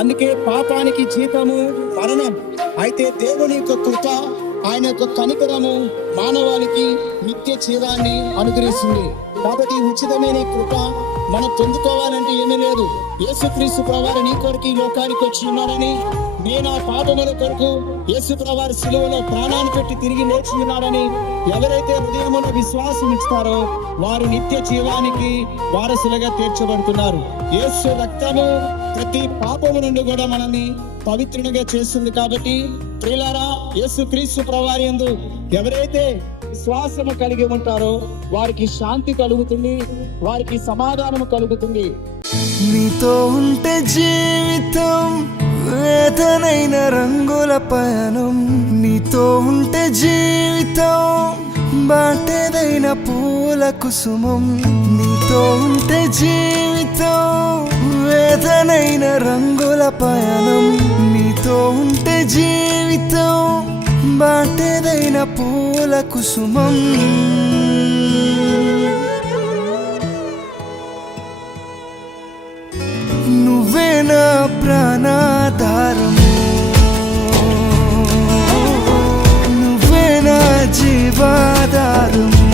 అందుకే పాపానికి జీతము మరణం. అయితే దేవుని యొక్క కృప, ఆయన యొక్క కనికరము మానవాళికి నిత్య జీవాన్ని అనుగ్రహిస్తుంది. కాబట్టి ఉచితమైన కృప మనం పొందుకోవాలంటే ఏమీ లేదు. యేసుక్రీస్తు ప్రభువారు నీ కొరకు ఈ లోకానికి వచ్చి ఉన్నాడని, నేను ఆ పాపముల కొరకు యేసు ప్రభువారు సిలువలో ప్రాణాన్ని పెట్టి తిరిగి లేచి ఉన్నాడని ఎవరైతే హృదయములో విశ్వాసం ఇస్తారో వారు నిత్య జీవానికి వారసులుగా తీర్చబడుతున్నారు. యేసు రక్తము ప్రతి పాపము నుండి కూడా మనల్ని పవిత్రునిగా చేస్తుంది. కాబట్టి ప్రియులారా, యేసుక్రీస్తు ప్రభువారి యందు ఎవరైతే విశ్వాసము కలిగి ఉంటారో వారికి శాంతి కలుగుతుంది, వారికి సమాధానము కలుగుతుంది. నీతో ఉంటే జీవితం వేదనైన రంగుల పయనం, నీతో ఉంటే జీవితం బాటేదైన పూల కుసుమం, నీతో ఉంటే జీవితం వేదనైన రంగుల పయనం, నీతో ఉంటే జీవితం బాటేదైన పూల కుసుమం. నువ్వే నా ప్రాణాధారము, నువ్వే నా జీవాధారము.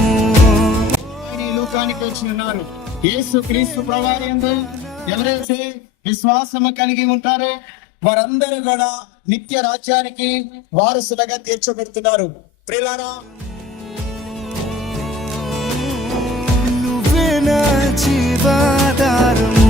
ఈ లోకానికి వచ్చి ఉన్నారు. యేసుక్రీస్తు ప్రభువారి యందు ఎవరైతే విశ్వాసము కలిగి ఉంటారో వారందరూ కూడా నిత్య రాజ్యానికి వారసులుగా తీర్చబడుతున్నారు. ప్రియులారా, నువ్వే నా జీవాధారము.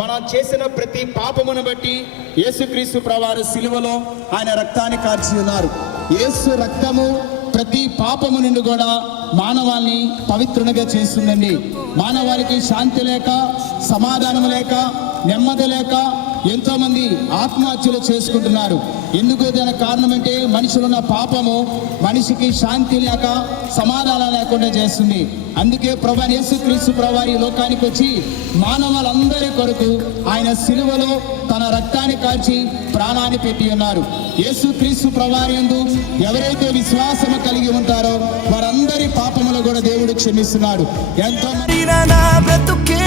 మనం చేసిన ప్రతి పాపమును బట్టి యేసుక్రీస్తు ప్రభువారు సిలువలో ఆయన రక్తాన్ని కార్చి ఉన్నారు. యేసు రక్తము ప్రతి పాపము నుండి కూడా మానవాల్ని పవిత్రునిగా చేస్తుందండి. మానవాళికి శాంతి లేక, సమాధానం లేక, నెమ్మది లేక ఎంతో మంది ఆత్మహత్యలు చేసుకుంటున్నారు. ఎందుకు దానికి కారణం అంటే మనిషిలో పాపము మనిషికి శాంతి లేక, సమాధానం లేకుండా చేస్తుంది. అందుకే ప్రభువైన యేసుక్రీస్తు ప్రభువారు ఈ లోకానికి వచ్చి మానవులందరి కొరకు ఆయన సిలువలో తన రక్తాన్ని కాల్చి ప్రాణాన్ని పెట్టి ఉన్నారు. యేసుక్రీస్తు ప్రభువారి యందు ఎవరైతే విశ్వాసము కలిగి ఉంటారో వారందరి పాపములు కూడా దేవుడు క్షమిస్తున్నాడు. ఎంతో నా బ్రతుకే